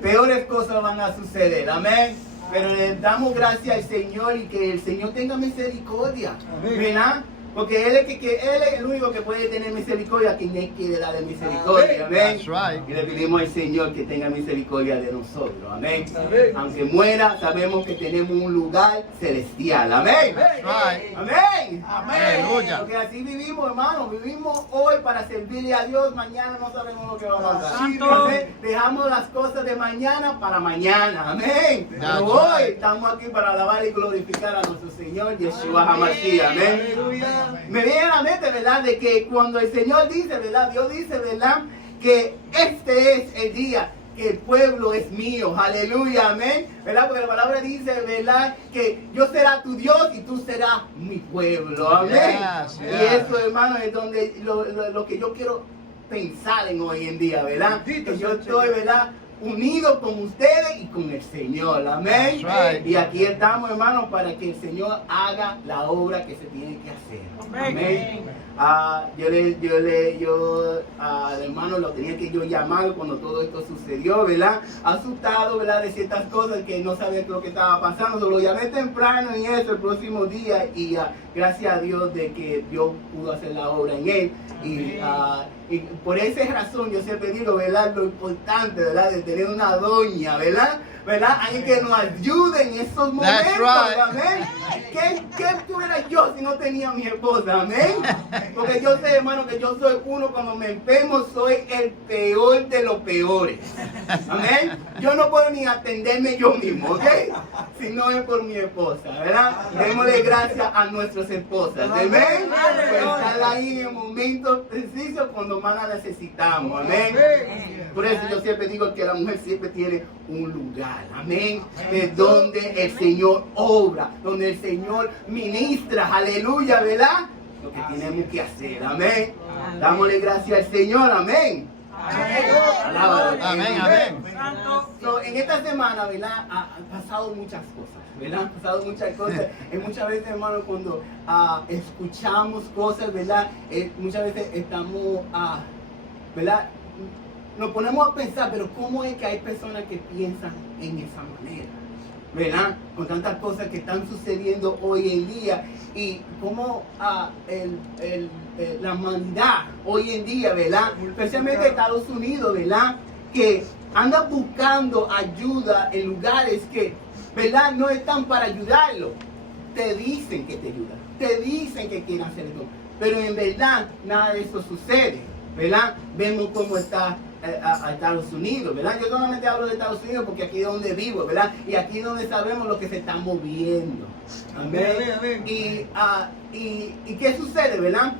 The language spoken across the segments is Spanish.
peores cosas van a suceder, amén. Pero le damos gracias al Señor y que el Señor tenga misericordia, ¿verdad? Porque Él es el único que puede tener misericordia, quien Él quiere darle misericordia, amén. Y le pedimos al Señor que tenga misericordia de nosotros, amén. Aunque muera, sabemos que tenemos un lugar celestial, amén. Amén. Amén. Porque así vivimos, hermanos, vivimos hoy para servirle a Dios, mañana no sabemos lo que va a pasar. Amén. Dejamos las cosas de mañana para mañana, amén. Pero hoy estamos aquí para alabar y glorificar a nuestro Señor Yeshua HaMashiach, amén. Me viene a la mente, ¿verdad? De que cuando el Señor dice, ¿verdad? Dios dice, ¿verdad? Que este es el día que el pueblo es mío. Aleluya, amén. ¿Verdad? Porque la palabra dice, ¿verdad? Que yo será tu Dios y tú serás mi pueblo. Amén. Y eso, hermano, es donde lo que yo quiero pensar en hoy en día, ¿verdad? Que yo estoy, ¿verdad? Unido con ustedes y con el Señor, amén. Y aquí estamos, hermanos, para que el Señor haga la obra que se tiene que hacer, amén. Al hermano lo tenía que yo llamar cuando todo esto sucedió, ¿verdad? Asustado, ¿verdad? De ciertas cosas que no sabía lo que estaba pasando. Lo llamé temprano y eso el próximo día y gracias a Dios de que Dios pudo hacer la obra en él. Y por esa razón yo siempre digo, ¿verdad? Lo importante, ¿verdad? De tener una doña, ¿verdad? Alguien que nos ayude en esos momentos, amén. ¿Qué tuviera yo si no tenía mi esposa, amén? Porque yo sé, hermano, que yo soy uno, cuando me enfermo, soy el peor de los peores, amén. Yo no puedo ni atenderme yo mismo, ¿ok? Si no es por mi esposa, ¿verdad? Démosle gracias a nuestras esposas, amén. Por estar ahí en el momento preciso cuando más la necesitamos, amén. Por eso yo siempre digo que la mujer siempre tiene un lugar, amén, de donde el Señor obra, donde el Señor ministra, aleluya, ¿verdad? Lo que tenemos que hacer, amén. Dámosle gracias al Señor, amén. Amén, amén. En esta semana, ¿verdad? Han pasado muchas cosas, ¿verdad? Han pasado muchas cosas. Y muchas veces, hermano, cuando escuchamos cosas, ¿verdad? Muchas veces estamos, ¿verdad? Nos ponemos a pensar, pero ¿cómo es que hay personas que piensan en esa manera? ¿Verdad? Con tantas cosas que están sucediendo hoy en día y cómo la humanidad hoy en día, ¿verdad? Especialmente Estados Unidos, ¿verdad? Que anda buscando ayuda en lugares que, ¿verdad? No están para ayudarlo. Te dicen que te ayudan, te dicen que quieren hacer esto, pero en verdad nada de eso sucede, ¿verdad? Vemos cómo está a Estados Unidos, ¿verdad? Yo solamente hablo de Estados Unidos porque aquí es donde vivo, ¿verdad? Y aquí es donde sabemos lo que se está moviendo. Amén. Y ¿qué sucede, verdad?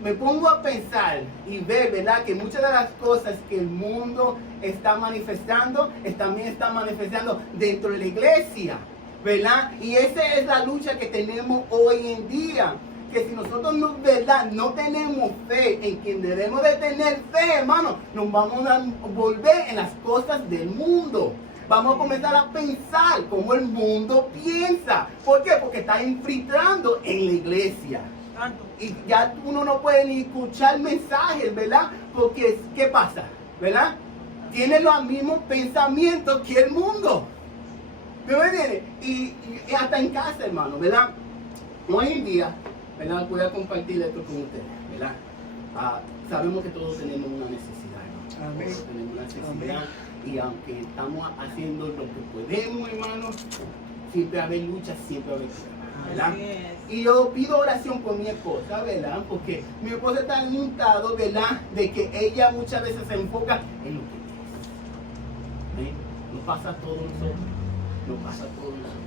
Me pongo a pensar y ver, ¿verdad? Que muchas de las cosas que el mundo está manifestando, también está manifestando dentro de la iglesia, ¿verdad? Y esa es la lucha que tenemos hoy en día. Que si nosotros no, ¿verdad? No tenemos fe en quien debemos de tener fe, hermano, nos vamos a volver en las cosas del mundo. Vamos a comenzar a pensar como el mundo piensa. ¿Por qué? Porque está infiltrando en la iglesia. Y ya uno no puede ni escuchar mensajes, ¿verdad? Porque, ¿qué pasa? ¿Verdad? Tiene los mismos pensamientos que el mundo. ¿Me entiendes? Y hasta en casa, hermano, ¿verdad? Hoy en día, ¿verdad? Voy a compartir esto con ustedes, ¿verdad? Sabemos que todos tenemos una necesidad, ¿no? Amén. Todos tenemos una necesidad. Amén. Y aunque estamos haciendo lo que podemos, hermanos, siempre va a haber lucha, siempre va a haber problemas, ¿verdad? Y yo pido oración por mi esposa, ¿verdad? Porque mi esposa está en un estado, ¿verdad? De que ella muchas veces se enfoca en lo que es. Nos pasa a todos nosotros. Nos pasa a todos nosotros.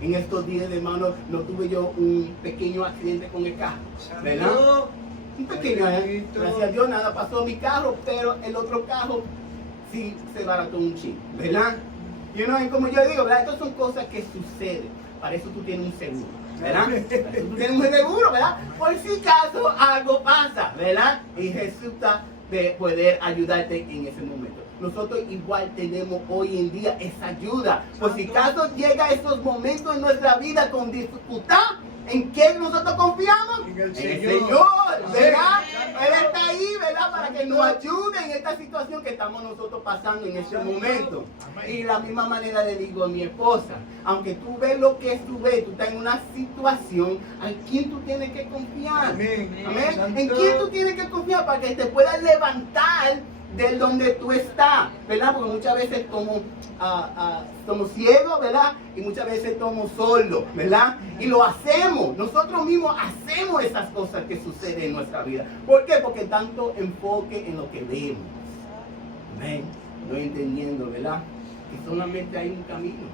En estos días, hermano, no tuve yo un pequeño accidente con el carro, ¿verdad? Un pequeño, gracias a Dios nada pasó a mi carro, pero el otro carro sí se barató un chingo, ¿verdad? Y como yo digo, ¿verdad? Estas son cosas que suceden. Para eso tú tienes un seguro, ¿verdad? Para eso tú tienes un seguro, ¿verdad? Por si acaso algo pasa, ¿verdad? Y Jesús está de poder ayudarte en ese momento. Nosotros igual tenemos hoy en día esa ayuda. Por si acaso llega esos momentos en nuestra vida con dificultad, ¿En qué nosotros confiamos? En el el Señor. Señor, ¿verdad? Él está ahí, ¿verdad? Para que nos ayude en esta situación que estamos nosotros pasando en este momento. Y de la misma manera le digo a mi esposa, aunque tú ves lo que tú ves, tú estás en una situación, ¿en quién tú tienes que confiar? Amén. Amén. ¿En quién tú tienes que confiar para que te puedas levantar de donde tú estás? ¿Verdad? Porque muchas veces somos ciegos, ¿verdad? Y muchas veces somos sordos, ¿verdad? Y lo hacemos, nosotros mismos hacemos esas cosas que suceden en nuestra vida. ¿Por qué? Porque tanto enfoque en lo que vemos. Amén. No entendiendo, ¿verdad? Que solamente hay un camino.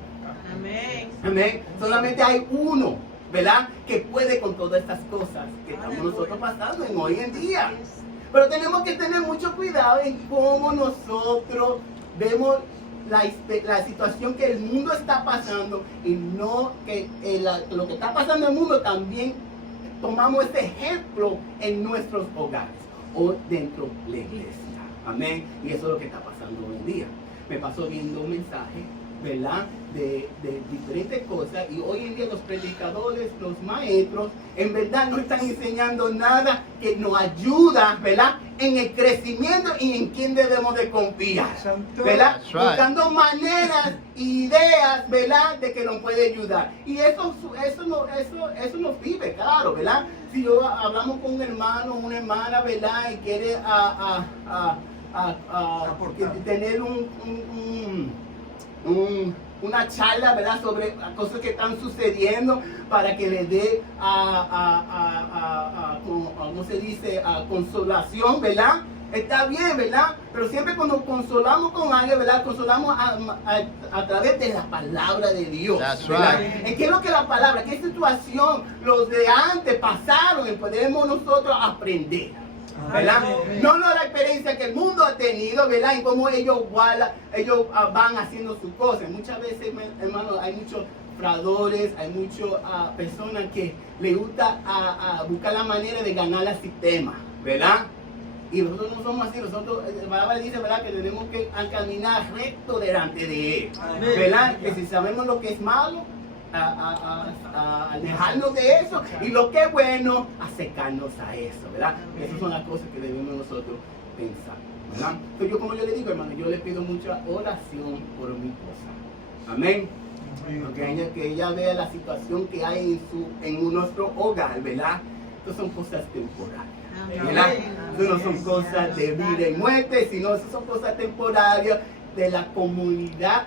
Amén. Amén. Solamente hay uno, ¿verdad? Que puede con todas estas cosas que estamos nosotros pasando en hoy en día. Pero tenemos que tener mucho cuidado en cómo nosotros vemos la situación que el mundo está pasando y no que lo que está pasando en el mundo también tomamos ese ejemplo en nuestros hogares o dentro de la iglesia. Amén. Y eso es lo que está pasando hoy en día. Me pasó viendo un mensaje, ¿verdad? De diferentes cosas, y hoy en día los predicadores, los maestros, en verdad no están enseñando nada que nos ayuda, ¿verdad? En el crecimiento y en quién debemos de confiar, ¿verdad? Buscando maneras, ideas, ¿verdad? De que nos puede ayudar. Y eso nos vive, claro, ¿verdad? Si yo hablamos con un hermano, una hermana, ¿verdad? Y quiere tener una charla, ¿verdad? Sobre cosas que están sucediendo para que le dé ¿cómo se dice? Consolación, ¿verdad? Está bien, ¿verdad? Pero siempre cuando consolamos con alguien, ¿verdad? Consolamos a través de la palabra de Dios. ¿Verdad? ¿En qué es lo que la palabra? ¿Qué situación los de antes pasaron y podemos nosotros aprender? ¿Verdad? No la experiencia que el mundo ha tenido, ¿verdad? En cómo ellos van haciendo sus cosas. Muchas veces, hermano, hay muchos fraudes, hay muchas personas que les gusta buscar la manera de ganar el sistema, ¿verdad? Y nosotros no somos así, nosotros, la palabra dice, ¿verdad? Que tenemos que caminar recto delante de Él, ¿verdad? Que si sabemos lo que es malo, alejarnos de eso, y lo que es bueno, acercarnos a eso, ¿verdad? Esas son las cosas que debemos nosotros pensar, ¿verdad? Entonces yo, como yo le digo, hermano, yo le pido mucha oración por mi esposa, amén. Que ella vea la situación que hay en nuestro hogar, ¿verdad? Estas son cosas temporarias, ¿verdad? No son cosas de vida y muerte, sino son cosas temporarias de la comodidad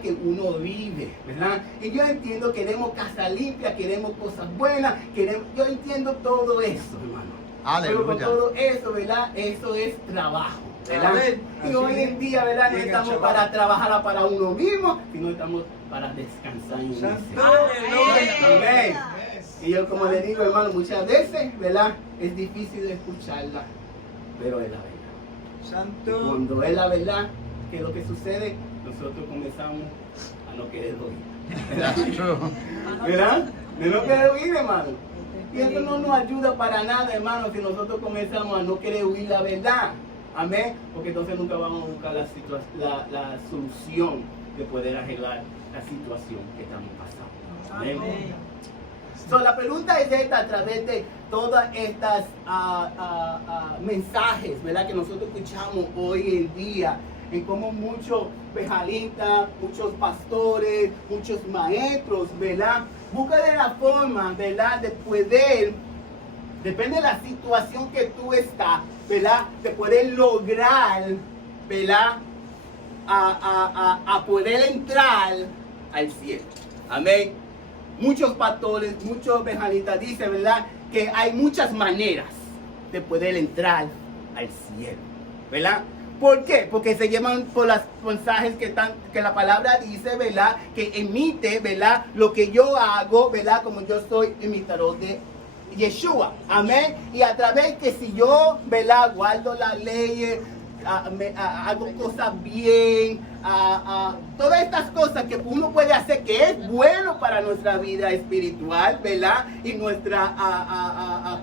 que uno vive, ¿verdad? Y yo entiendo, queremos casa limpia, queremos cosas buenas, yo entiendo todo eso, hermano. Aleluya. Pero con todo eso, ¿verdad? Eso es trabajo, ¿verdad? Y hoy en día, ¿verdad? No estamos para trabajar para uno mismo, sino estamos para descansar en Dios. Amén. Y yo, como le digo, hermano, muchas veces, ¿verdad? Es difícil de escucharla, pero es la verdad. Santo. Cuando es la verdad, que es lo que sucede, nosotros comenzamos a no querer oír. ¿Verdad? De no querer oír, hermano. Y eso no nos ayuda para nada, hermano, si nosotros comenzamos a no querer oír la verdad. Amén. Porque entonces nunca vamos a buscar la solución de poder arreglar la situación que estamos pasando. Amén. So, la pregunta es esta, a través de todas estas mensajes, ¿verdad? Que nosotros escuchamos hoy en día, en cómo muchos pejalistas, muchos pastores, muchos maestros, ¿verdad? Buscan de la forma, ¿verdad? De poder, depende de la situación que tú estás, ¿verdad? De poder lograr, ¿verdad? A poder entrar al cielo. Amén. Muchos pastores, muchos evangelistas dicen, ¿verdad? Que hay muchas maneras de poder entrar al cielo, ¿verdad? ¿Por qué? Porque se llevan por los mensajes que la palabra dice, ¿verdad? Que emite, ¿verdad? Lo que yo hago, ¿verdad? Como yo soy imitador de Yeshua. Amén. Y a través que si yo, ¿verdad? Guardo las leyes, hago cosas bien, todas estas cosas que uno puede hacer que es bueno para nuestra vida espiritual, ¿verdad? Y nuestra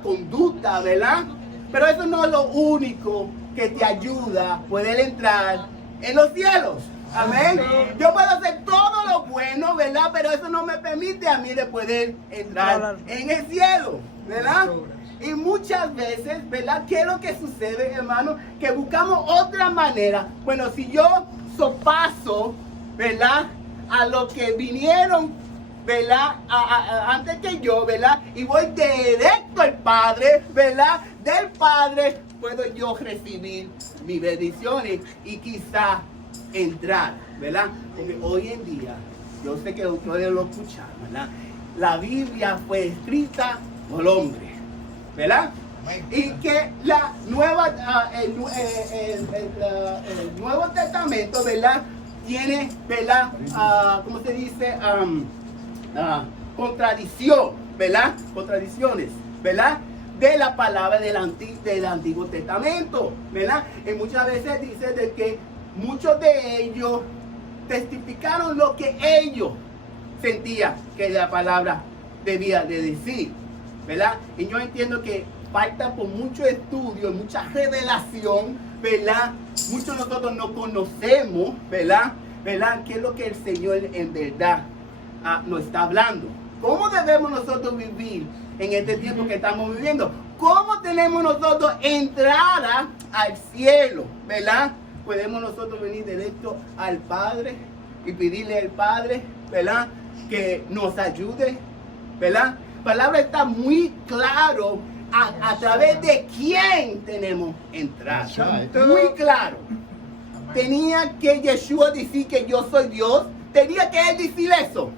conducta, ¿verdad? Pero eso no es lo único que te ayuda a poder entrar en los cielos. Amén. Yo puedo hacer todo lo lo bueno, ¿verdad? Pero eso no me permite a mí de poder entrar en el cielo, ¿verdad? Y muchas veces, ¿verdad? ¿Qué es lo que sucede, hermano? Que buscamos otra manera. Bueno, si yo sopaso, ¿verdad? A los que vinieron, ¿verdad? Antes que yo, ¿verdad? Y voy directo al Padre, ¿verdad? Del Padre puedo yo recibir mis bendiciones y quizá entrar, ¿verdad? Porque hoy en día, yo sé que ustedes lo escuchan, ¿verdad? La Biblia fue escrita por hombres, ¿verdad? Y que la nueva, el Nuevo Testamento, ¿verdad? Tiene, ¿verdad? ¿Cómo se dice? Contradicción, ¿verdad? Contradicciones, ¿verdad? De la palabra del Antiguo Testamento, ¿verdad? Y muchas veces dice de que muchos de ellos testificaron lo que ellos sentían que la palabra debía de decir, ¿verdad? Y yo entiendo que falta por mucho estudio, mucha revelación, ¿verdad? Muchos de nosotros no conocemos, ¿verdad? ¿Verdad? ¿Qué es lo que el Señor en verdad nos está hablando? ¿Cómo debemos nosotros vivir en este tiempo que estamos viviendo? ¿Cómo tenemos nosotros entrada al cielo, ¿verdad? Podemos nosotros venir directo al Padre y pedirle al Padre, ¿verdad? Que nos ayude, ¿verdad? La palabra está muy claro a través de quién tenemos entrada. Muy claro. Tenía que Yeshua decir que yo soy Dios. Tenía que él decir eso.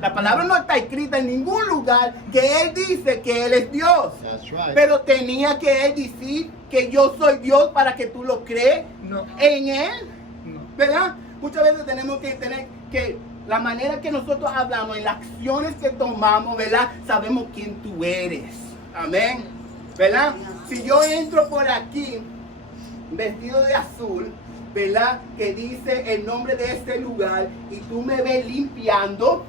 La palabra no está escrita en ningún lugar que él dice que él es Dios. Pero tenía que él decir que yo soy Dios para que tú lo crees en él. ¿Verdad? Muchas veces tenemos que tener que la manera que nosotros hablamos, en las acciones que tomamos, ¿verdad? Sabemos quién tú eres. Amén. ¿Verdad? Si yo entro por aquí vestido de azul, ¿verdad? Que dice el nombre de este lugar y tú me ves limpiando,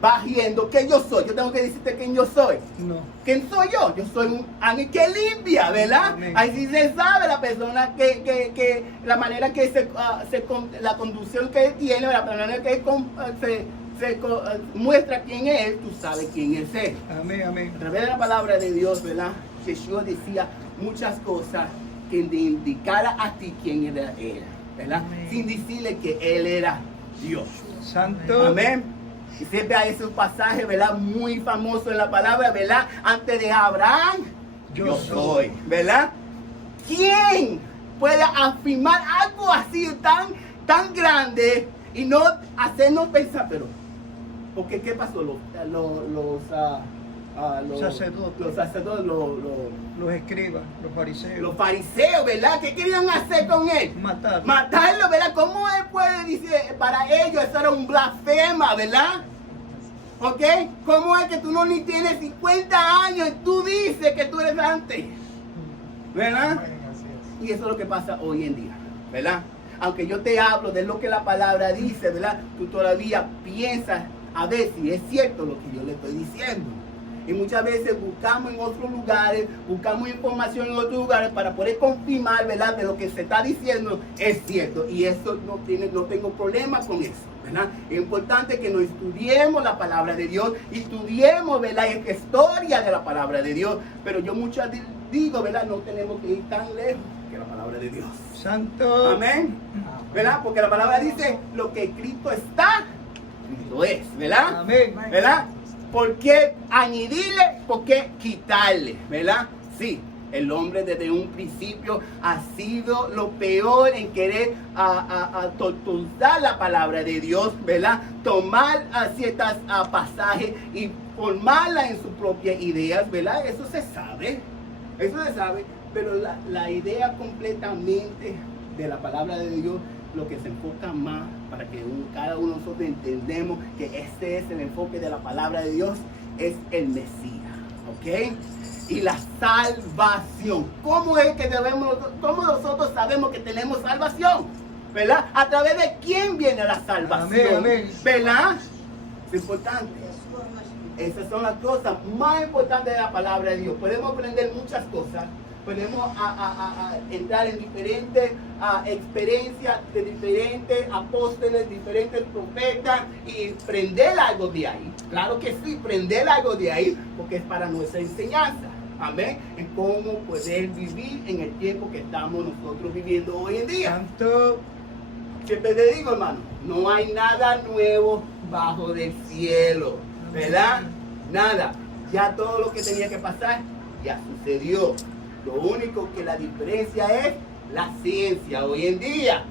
barriendo, ¿qué yo soy? Yo tengo que decirte quién yo soy. No. ¿Quién soy yo? Yo soy un ángel que limpia, ¿verdad? Amén. Así se sabe la persona que la manera que la conducción que él tiene, la manera que él muestra quién es, tú sabes quién es él. Amén, amén. A través de la palabra de Dios, ¿verdad? Yeshua decía muchas cosas que indicara a ti quién era él, ¿verdad? Amén. Sin decirle que él era Dios. Santo. Amén. Y siempre hay ese pasaje, ¿verdad? Muy famoso en la palabra, ¿verdad? Antes de Abraham, yo soy, ¿verdad? ¿Quién puede afirmar algo así tan grande y no hacernos pensar, pero, porque qué pasó? Los sacerdotes, Los escribas, los fariseos. los fariseos, ¿verdad? ¿Qué querían hacer con él? Matarlo. Matarlo, ¿verdad? ¿Cómo él puede decir? Para ellos eso era un blasfema, ¿verdad? ¿Ok? ¿Cómo es que tú no ni tienes 50 años y tú dices que tú eres antes? ¿Verdad? Y eso es lo que pasa hoy en día, ¿verdad? Aunque yo te hablo de lo que la palabra dice, ¿verdad? Tú todavía piensas a ver si es cierto lo que yo le estoy diciendo. Y muchas veces buscamos en otros lugares, buscamos información en otros lugares para poder confirmar, ¿verdad? De lo que se está diciendo es cierto. Y eso no tengo problema con eso, ¿verdad? Es importante que nos estudiemos la palabra de Dios, estudiemos, ¿verdad? La historia de la palabra de Dios. Pero yo muchas digo, ¿verdad? No tenemos que ir tan lejos que la palabra de Dios. Santo. Amén. ¿Verdad? Porque la palabra dice, lo que Cristo está, Cristo es, ¿verdad? Amén. ¿Verdad? ¿Por qué añadirle? ¿Por qué quitarle? ¿Verdad? Sí, el hombre desde un principio ha sido lo peor en querer torturar la palabra de Dios, ¿verdad? Tomar ciertos pasajes y formarla en sus propias ideas, ¿verdad? Eso se sabe, pero la idea completamente de la palabra de Dios, lo que se enfoca más para que cada uno de nosotros entendemos que este es el enfoque de la palabra de Dios, es el Mesías, ¿ok? Y la salvación. ¿Cómo es que cómo nosotros sabemos que tenemos salvación? ¿Verdad? ¿A través de quién viene la salvación? Amén, amén. ¿Verdad? Es importante. Esas son las cosas más importantes de la palabra de Dios. Podemos aprender muchas cosas, podemos entrar en diferentes experiencias de diferentes apóstoles, diferentes profetas y prender algo de ahí. Claro que sí, prender algo de ahí porque es para nuestra enseñanza. Amén. En cómo poder vivir en el tiempo que estamos nosotros viviendo hoy en día. Santo. Siempre te digo, hermano, no hay nada nuevo bajo del cielo, ¿verdad? Nada. Ya todo lo que tenía que pasar ya sucedió. Lo único que la diferencia es la ciencia hoy en día.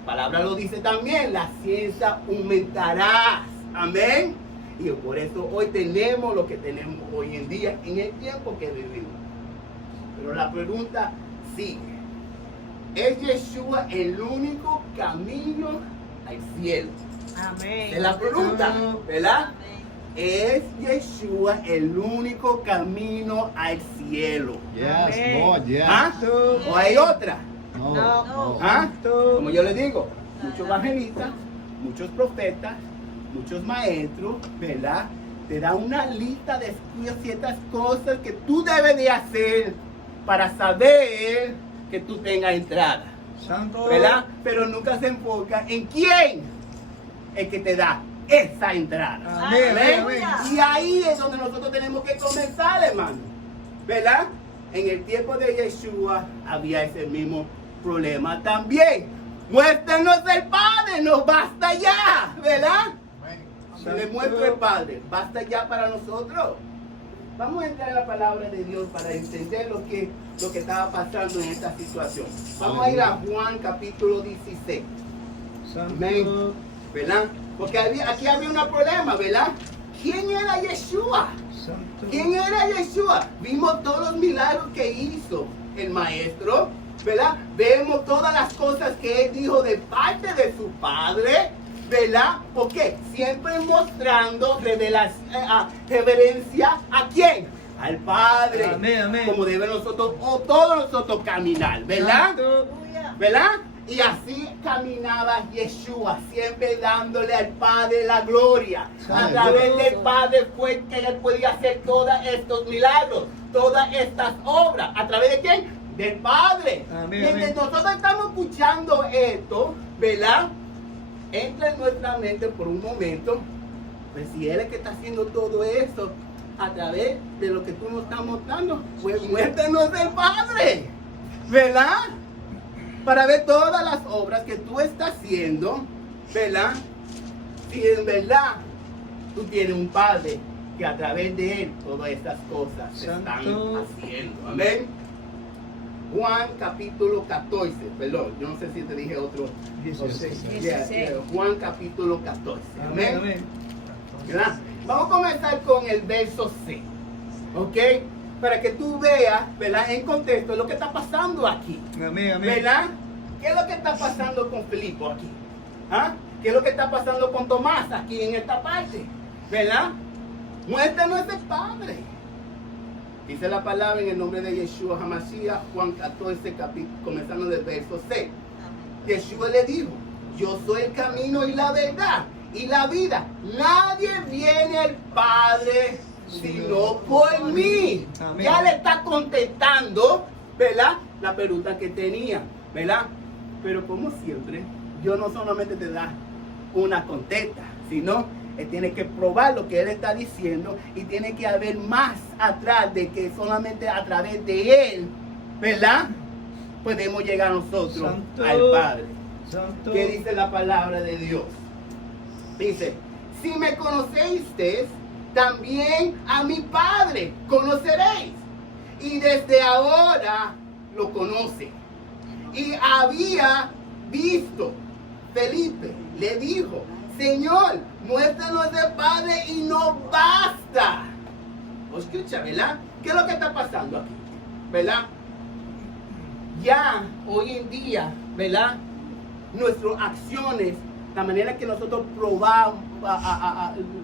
La palabra lo dice también, la ciencia aumentará. Amén. Y por eso hoy tenemos lo que tenemos hoy en día en el tiempo que vivimos. Pero la pregunta sigue. ¿Es Yeshua el único camino al cielo? Amén. Es la pregunta, ¿verdad? ¿Es Yeshua el único camino al cielo? Yes, Amén. Lord, yes. ¿Ah? ¿O hay otra? No, No. no. ¿Ah? Santo. Como yo les digo, muchos evangelistas, muchos profetas, muchos maestros, ¿verdad? Te dan una lista de ciertas cosas que tú debes de hacer para saber que tú tengas entrada, Santo. ¿verdad? Pero nunca se enfoca en quién es que te da esa entrada. Amén, Amén. amén. Y ahí es donde nosotros tenemos que comenzar, hermano, ¿verdad? En el tiempo de Yeshua había ese mismo problema también. Muéstranos el Padre, nos basta ya, ¿verdad? Se le muestra el Padre, basta ya para nosotros. Vamos a entrar en la palabra de Dios para entender lo que estaba pasando en esta situación. Vamos a ir a Juan capítulo 16, Amén. Santo. ¿verdad? Porque aquí había un problema, ¿verdad? ¿Quién era Yeshua? Santo. ¿Quién era Yeshua? Vimos todos los milagros que hizo el maestro, ¿verdad? Vemos todas las cosas que él dijo de parte de su Padre, ¿verdad? ¿Por qué? Siempre mostrando reverencia a quién? Al Padre. Amén, amén. Como debe nosotros, o todos nosotros caminar, ¿verdad? Santo. ¿Verdad? Y así caminaba Yeshua, siempre dándole al Padre la gloria. A Santo. través del Padre fue que él podía hacer todos estos milagros, todas estas obras. ¿A través de quién? Del Padre. Amén, Mientras amén. nosotros estamos escuchando esto, ¿verdad? Entra en nuestra mente por un momento, pues si Él es que está haciendo todo eso, a través de lo que tú nos estás mostrando, pues muéstranos el Padre, ¿verdad? Para ver todas las obras que tú estás haciendo, ¿verdad? Si en verdad tú tienes un Padre que a través de Él todas estas cosas se están Santo. haciendo. Amén. Juan capítulo 14, perdón, yo no sé si te dije otro. 16. Juan capítulo 14. Amén, Amén. amén. ¿Verdad? Vamos a comenzar con el verso C. ¿Ok? Para que tú veas, ¿verdad? En contexto lo que está pasando aquí. Amén, amén. ¿Verdad? ¿Qué es lo que está pasando con Filipo aquí? ¿Ah? ¿Qué es lo que está pasando con Tomás aquí en esta parte? ¿Verdad? Muéstranos el Padre. Dice la palabra en el nombre de Yeshua HaMashiach, Juan 14, comenzando del verso 6. Yeshua le dijo, yo soy el camino y la verdad y la vida. Nadie viene al Padre sino por mí. Amén. Ya le está contestando, ¿verdad? La pregunta que tenía, ¿verdad? Pero como siempre, Dios no solamente te da una contesta, sino Él tiene que probar lo que Él está diciendo y tiene que haber más atrás de que solamente a través de Él, ¿verdad? Podemos llegar nosotros Santo. al Padre. Santo. ¿Qué dice la palabra de Dios? Dice, si me conocéis, también a mi Padre conoceréis. Y desde ahora lo conoce. Y había visto, Felipe le dijo, Señor, muéstranos el Padre y no basta. Escucha, ¿verdad? ¿Qué es lo que está pasando aquí? ¿Verdad? Ya hoy en día, ¿verdad? Nuestras acciones, la manera que nosotros probamos,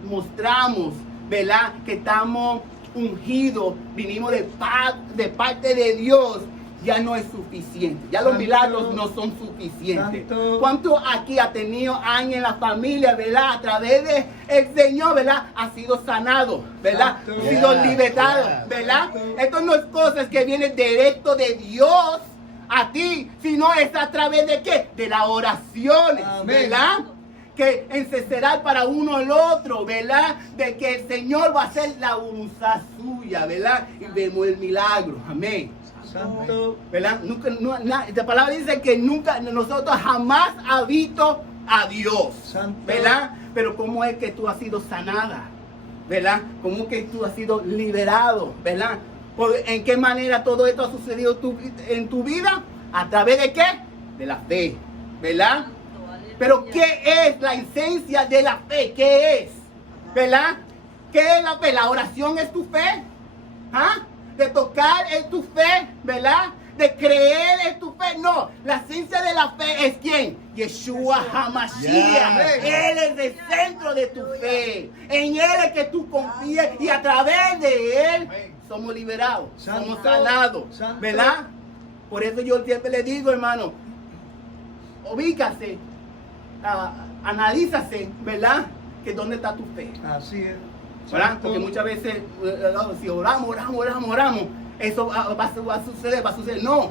mostramos, ¿verdad? Que estamos ungidos, vinimos de parte de Dios. ya no es suficiente. Ya los Santo. milagros no son suficientes. Santo. ¿Cuántos aquí ha tenido años en la familia, verdad? A través de el Señor, ¿verdad? Ha sido sanado, ¿verdad? Santo. Ha sido Yes, libertado, yes. ¿verdad? Santo. Esto no es cosas que vienen directo de Dios a ti, sino es a través de qué? De las oraciones, Amén. ¿verdad? Que encecerá para uno el otro, ¿verdad? De que el Señor va a hacer la voluntad suya, ¿verdad? Y vemos el milagro, amén. Santo. ¿Verdad? Nunca, la palabra dice que nunca, nosotros jamás ha visto a Dios, Santo. ¿verdad? Pero ¿cómo es que tú has sido sanada? ¿Verdad? ¿Cómo es que tú has sido liberado? ¿Verdad? ¿En qué manera todo esto ha sucedido en tu vida? ¿A través de qué? De la fe, ¿verdad? Pero ¿qué es la esencia de la fe? ¿Qué es? ¿Verdad? ¿Qué es la fe? ¿La oración es tu fe? ¿Ah? ¿De tocar es tu fe? ¿Verdad? ¿De creer es tu fe? No, la esencia de la fe es ¿quién? Yeshua HaMashiach. Yes. Él es el centro de tu fe. En Él es que tú confíes y a través de Él somos liberados, Santo. somos sanados. Santo. ¿Verdad? Por eso yo siempre le digo, hermano, ubícase, analízase, ¿verdad? Que dónde está tu fe, Así es. ¿verdad? Santo. Porque muchas veces, si oramos, eso va a suceder. No,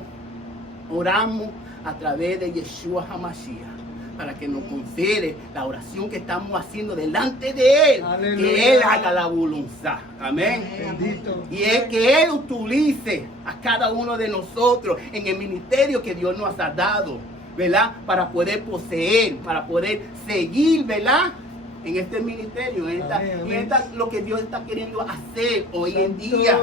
oramos a través de Yeshua HaMashiach para que nos concede la oración que estamos haciendo delante de Él, Aleluya. que Él haga la voluntad. Amén. Bendito. Y es que Él utilice a cada uno de nosotros en el ministerio que Dios nos ha dado, ¿verdad? Para poder poseer, para poder seguir, ¿verdad? En este ministerio, en esta, lo que Dios está queriendo hacer hoy en Santo. día.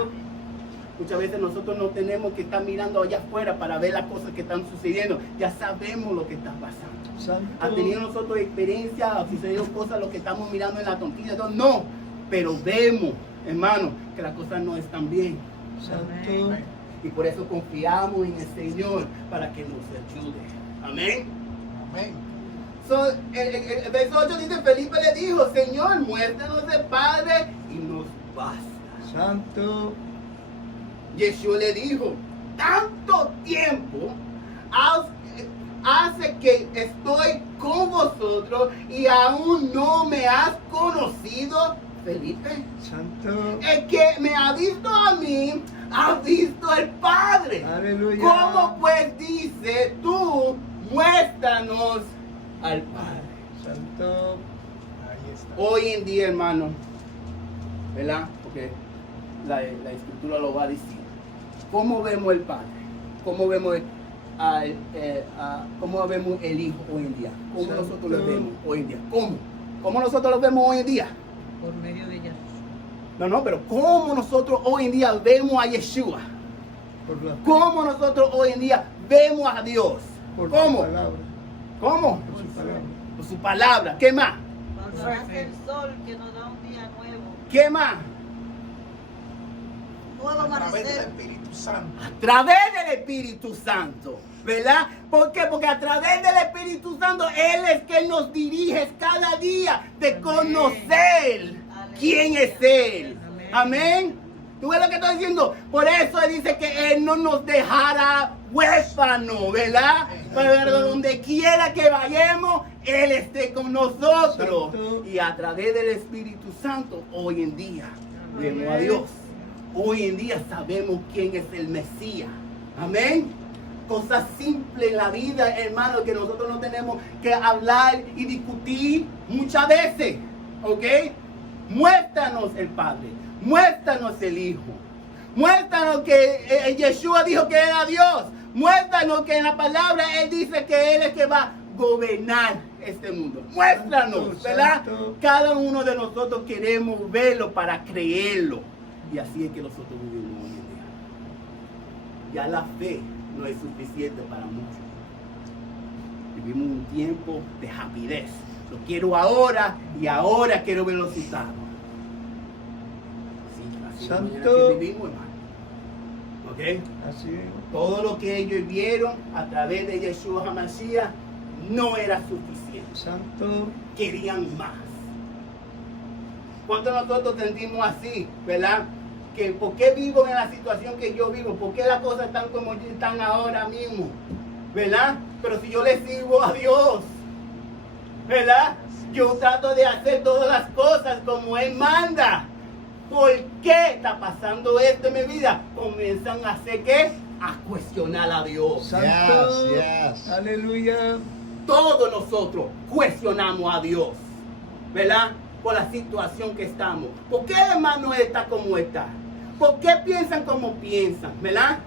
Muchas veces nosotros no tenemos que estar mirando allá afuera para ver las cosas que están sucediendo. Ya sabemos lo que está pasando. Santo. ¿Ha tenido nosotros experiencia? ¿Ha sucedido cosas lo que estamos mirando en la tontilla? No, pero vemos, hermano, que las cosas no están bien. Santo. Y por eso confiamos en el Señor para que nos ayude. Amén. Amén. So, el verso 8 dice, Felipe le dijo, Señor, muéstranos el Padre y nos basta. Santo. Yeshua le dijo, tanto tiempo hace que estoy con vosotros y aún no me has conocido, Felipe. Santo. El que me ha visto a mí, ha visto al Padre. Aleluya. ¿Cómo pues dice tú, muéstranos al Padre? Santo. Ahí está. Hoy en día, hermano, ¿verdad? Porque la Escritura lo va a decir. ¿Cómo vemos el Padre? ¿Cómo vemos cómo vemos el Hijo hoy en día? ¿Cómo Santo. nosotros lo vemos hoy en día? ¿Cómo? ¿Cómo nosotros lo vemos hoy en día? Por medio de ella. No, pero ¿cómo nosotros hoy en día vemos a Yeshua? Por la ¿Cómo nosotros hoy en día vemos a Dios? por ¿Cómo? su palabra. ¿Cómo? Por su palabra. Por su palabra. ¿Qué más? Cuando nace el sol que nos da un día nuevo. ¿Qué más? Nuevo A través del amanecer. Espíritu Santo. A través del Espíritu Santo, ¿verdad? ¿Por qué? Porque a través del Espíritu Santo Él es que nos dirige cada día de conocer quién es Él. Amén. ¿Tú ves lo que estoy diciendo? Por eso Él dice que Él no nos dejará huérfanos, ¿verdad? Pero donde quiera que vayamos, Él esté con nosotros. Santo. Y a través del Espíritu Santo, hoy en día, vemos a Dios. Hoy en día sabemos quién es el Mesías. Amén. Cosas simples en la vida, hermano, que nosotros no tenemos que hablar y discutir muchas veces. ¿Ok? Muéstranos el Padre. Muéstranos el Hijo. Muéstranos que Yeshua dijo que era Dios. Muéstranos que en la palabra Él dice que Él es que va a gobernar este mundo. Muéstranos, Santo, ¿verdad? santo. Cada uno de nosotros queremos verlo para creerlo. Y así es que nosotros vivimos hoy en día. Ya la fe no es suficiente para muchos. Vivimos un tiempo de rapidez. Lo quiero ahora y ahora quiero ver los resultados. Así es la manera Santo. que vivimos, hermano. ¿Ok? Así es. Todo lo que ellos vieron a través de Yeshua HaMashiach no era suficiente. Santo. Querían más. ¿Cuántos de nosotros sentimos así, verdad? que por qué vivo en la situación que yo vivo, por qué las cosas están como están ahora mismo, ¿verdad? Pero si yo le sirvo a Dios, ¿verdad? Yo trato de hacer todas las cosas como Él manda. ¿Por qué está pasando esto en mi vida? Comienzan a hacer ¿qué? A cuestionar a Dios. Santo. Yes, yes. Aleluya. Todos nosotros cuestionamos a Dios, ¿verdad? Por la situación que estamos. ¿Por qué el hermano está como está? ¿Por qué piensan como piensan? ¿Verdad?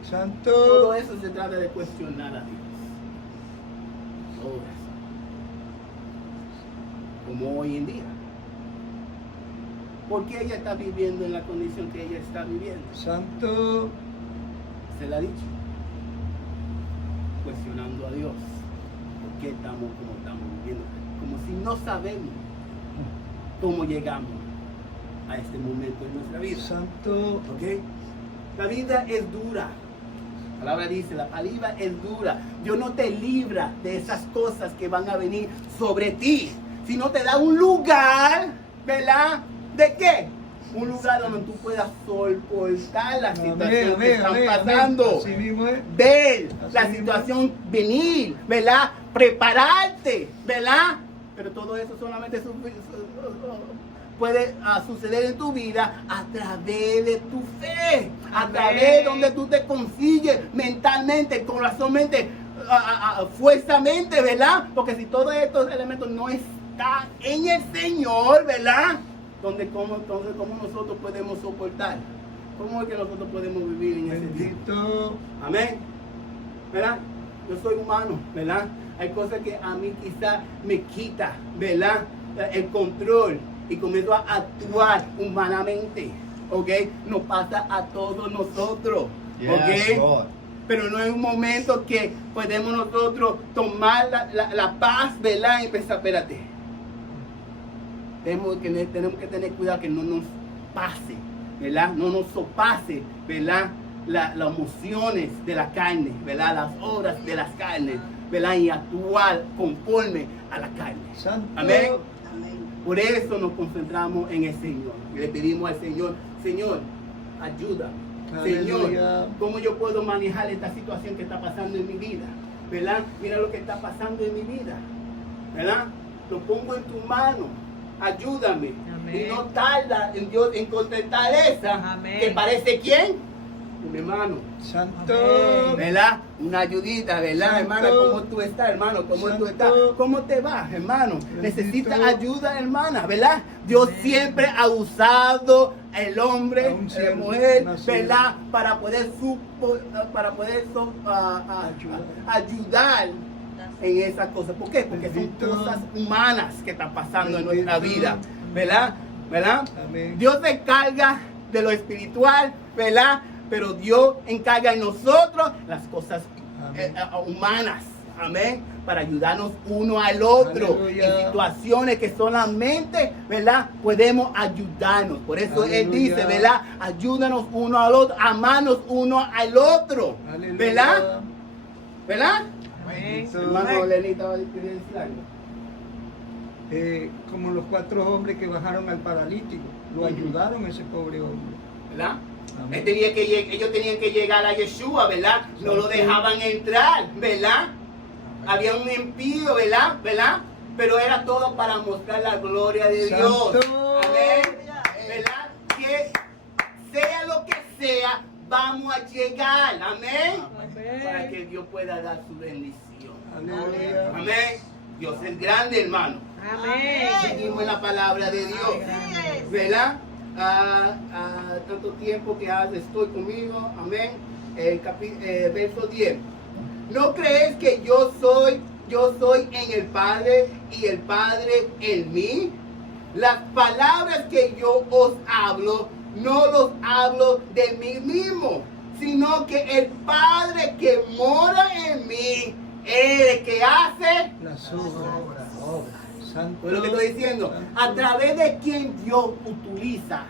Todo Santo. eso se trata de cuestionar a Dios. Todo eso. Como hoy en día. ¿Por qué ella está viviendo en la condición que ella está viviendo? Santo. Se la ha dicho. Cuestionando a Dios. ¿Por qué estamos como estamos viviendo? Como si no sabemos cómo llegamos a este momento en nuestra vida. Santo. ¿Ok? La vida es dura. La palabra dice, la palabra es dura. Dios no te libra de esas cosas que van a venir sobre ti, sino te da un lugar, ¿verdad? ¿De qué? Un lugar donde tú puedas soportar la situación que están pasando. Así mismo es. Ver la Así mismo. situación venir, ¿verdad? Prepararte, ¿verdad? Pero todo eso solamente puede suceder en tu vida a través de tu fe, a Amén. través de donde tú te consigues mentalmente, corazonmente, fuerzamente, ¿verdad? Porque si todos estos elementos no están en el Señor, ¿verdad? Entonces, ¿cómo nosotros podemos soportar? ¿Cómo es que nosotros podemos vivir en ese tiempo? Bendito. Amén. ¿Verdad? Yo soy humano, ¿verdad? Hay cosas que a mí quizá me quita, ¿verdad? El control y comienzo a actuar humanamente, ¿ok? Nos pasa a todos nosotros, Yes, ¿ok? Lord. Pero no es un momento que podemos nosotros tomar la paz, ¿verdad? Y pensar, espérate. Tenemos que tener cuidado que no nos pase, ¿verdad? No nos sopase, ¿verdad? Las emociones de la carne, ¿verdad? Las obras de las carnes, ¿verdad? Y actuar conforme a la carne. Santo. Amén. Por eso nos concentramos en el Señor. Y le pedimos al Señor, Señor, ayúdame. Aleluya. Señor, ¿cómo yo puedo manejar esta situación que está pasando en mi vida? ¿Verdad? Mira lo que está pasando en mi vida. ¿Verdad? Lo pongo en tu mano. Ayúdame. Amén. Y no tarda en Dios en contestar esa. Amén. ¿Que parece quién? Un hermano. Santo. Amén. ¿Verdad? Una ayudita, ¿verdad, Santo. hermano? ¿Cómo tú estás, hermano? ¿Cómo tú estás? Santo. ¿Cómo te vas, hermano? Bendito. Necesitas ayuda, hermana, ¿verdad? Dios Amén. siempre ha usado el hombre, A un la siervo, mujer, una sierva. ¿verdad? Para poder ayudar en esas cosas. ¿Por qué? Porque Bendito. son cosas humanas que están pasando en nuestra Bendito. vida, ¿verdad? ¿Verdad? Amén. Dios se encarga de lo espiritual, ¿verdad? Pero Dios encarga en nosotros las cosas Amén. humanas, amén, para ayudarnos uno al otro Aleluya. en situaciones que solamente, ¿verdad? Podemos ayudarnos. Por eso Él Aleluya. dice, ¿verdad? Ayúdanos uno al otro, amarnos uno al otro, Aleluya. ¿verdad? ¿Verdad? Amén. Hermano Lenita, ¿quería decir algo? Como los 4 hombres que bajaron al paralítico, lo ayudaron a ese pobre hombre. ¿Verdad? Amén. Ellos tenían que llegar a Yeshua, ¿verdad? No lo dejaban entrar, ¿verdad? Había un impío, ¿verdad? ¿Verdad? Pero era todo para mostrar la gloria de Dios. Santo. Amén. ¿Verdad? Que sea lo que sea, vamos a llegar. Amén. Para que Dios pueda dar su bendición. Aleluya. Amén. Dios es grande, hermano. Amén. Seguimos en la palabra de Dios. ¿Verdad? Tanto tiempo que estoy conmigo. Amén. Verso 10. ¿No crees que yo soy en el Padre y el Padre en mí? Las palabras que yo os hablo, no los hablo de mí mismo, sino que el Padre que mora en mí es el que hace. Las obras. Santo. Pues lo que estoy diciendo, Santo. a través de quien Dios utiliza,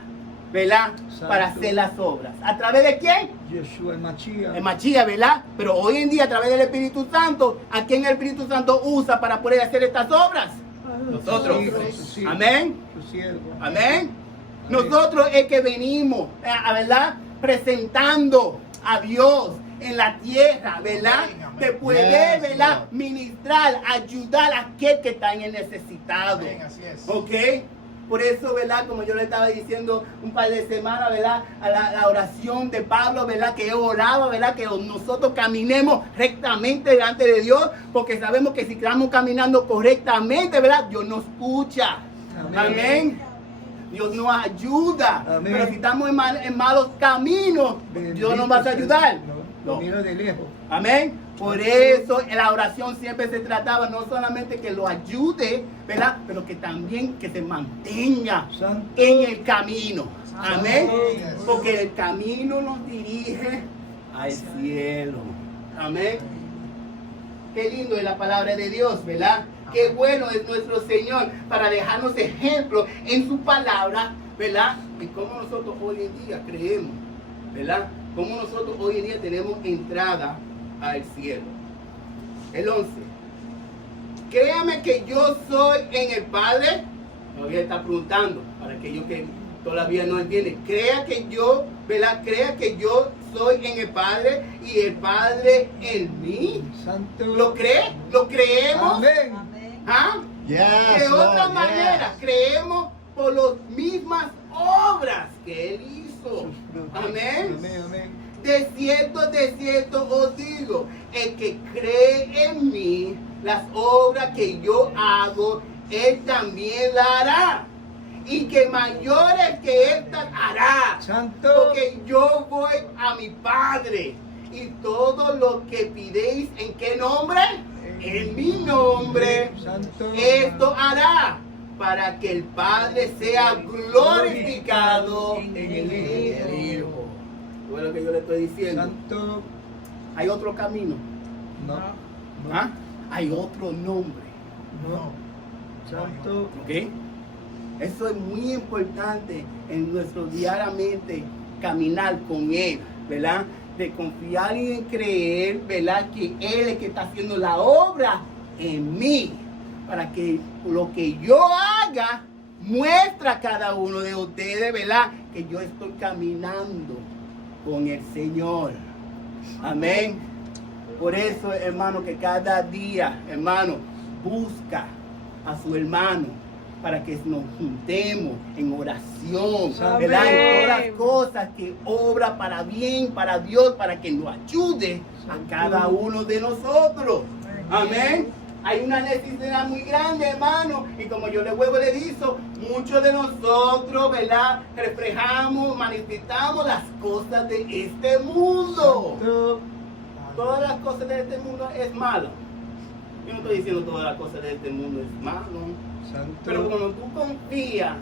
¿verdad? Santo. Para hacer las obras. ¿A través de quién? Yeshua el Mashiach. El Mashiach, ¿verdad? Pero hoy en día, a través del Espíritu Santo, ¿a quién el Espíritu Santo usa para poder hacer estas obras? Nosotros. Sus hijos. Amén. Sus siervos. Amén. Nosotros es que venimos, ¿verdad? Presentando a Dios en la tierra, ¿verdad? Amén, amén. Que puede, Yes, ¿verdad? Lord. Ministrar, ayudar a aquel que está en el necesitado. Amén, así es. ¿Ok? Por eso, ¿verdad? Como yo le estaba diciendo un par de semanas, ¿verdad? A la oración de Pablo, ¿verdad? Que él oraba, ¿verdad? Que nosotros caminemos rectamente delante de Dios, porque sabemos que si estamos caminando correctamente, ¿verdad? Dios nos escucha. Amén. Amén. Dios nos ayuda. Amén. Pero si estamos en malos caminos, Dios nos va a ayudar. Lo miro de lejos. Amén. Por eso la oración siempre se trataba no solamente que lo ayude, ¿verdad? Pero que también que se mantenga Santo. en el camino. Amén. Yes. Porque el camino nos dirige al cielo. Amén. Qué lindo es la palabra de Dios, ¿verdad? Qué bueno es nuestro Señor para dejarnos ejemplo en su palabra, ¿verdad? Y cómo nosotros hoy en día creemos, ¿verdad? Cómo nosotros hoy en día tenemos entrada al cielo. El 11. Créame que yo soy en el Padre. Todavía está preguntando para aquellos que todavía no entienden. Crea que yo, ¿verdad? Crea que yo soy en el Padre y el Padre en mí. Santo. ¿Lo cree? ¿Lo creemos? Amén. Amén. ¿Ah? Yes, De otra Lord, manera, yes. creemos por las mismas obras que Él hizo. Amén. Amén, amén. De cierto os digo, el que cree en mí, las obras que yo hago, Él también la hará. Y que mayores que estas hará. Santo. Porque yo voy a mi Padre. Y todo lo que pidéis, ¿en qué nombre? En mi nombre. Santo. Esto hará para que el Padre sea glorificado en el Hijo. ¿No es lo que yo le estoy diciendo? Santo. Hay otro camino. No. ¿Ah? Hay otro nombre. No. Santo. ¿Ok? Eso es muy importante en nuestro diariamente caminar con Él, ¿verdad? De confiar y en creer, ¿verdad? Que Él es el que está haciendo la obra en mí. Para que lo que yo haga muestra a cada uno de ustedes, ¿verdad? Que yo estoy caminando con el Señor. Amén. Por eso, hermano, que cada día, hermano, busca a su hermano para que nos juntemos en oración, ¿verdad? En todas las cosas que obra para bien, para Dios, para que nos ayude a cada uno de nosotros. Amén. Hay una necesidad muy grande, hermano, y como yo le vuelvo le digo, muchos de nosotros, ¿verdad? Reflejamos, manifestamos las cosas de este mundo. Santo. Todas las cosas de este mundo es malo. Yo no estoy diciendo todas las cosas de este mundo es malo. Santo. Pero cuando tú confías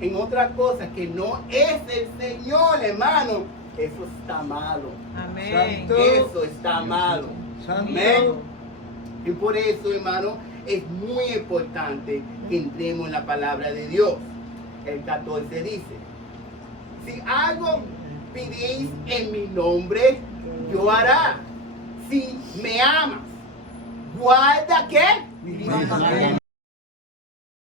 en otra cosa que no es el Señor, hermano, eso está malo. Amén. Santo. Eso está malo. Santo. Amén. Y por eso, hermano, es muy importante que entremos en la palabra de Dios. El 14 dice, si algo pidéis en mi nombre, yo hará. Si me amas, guarda ¿qué? Mis mandamientos.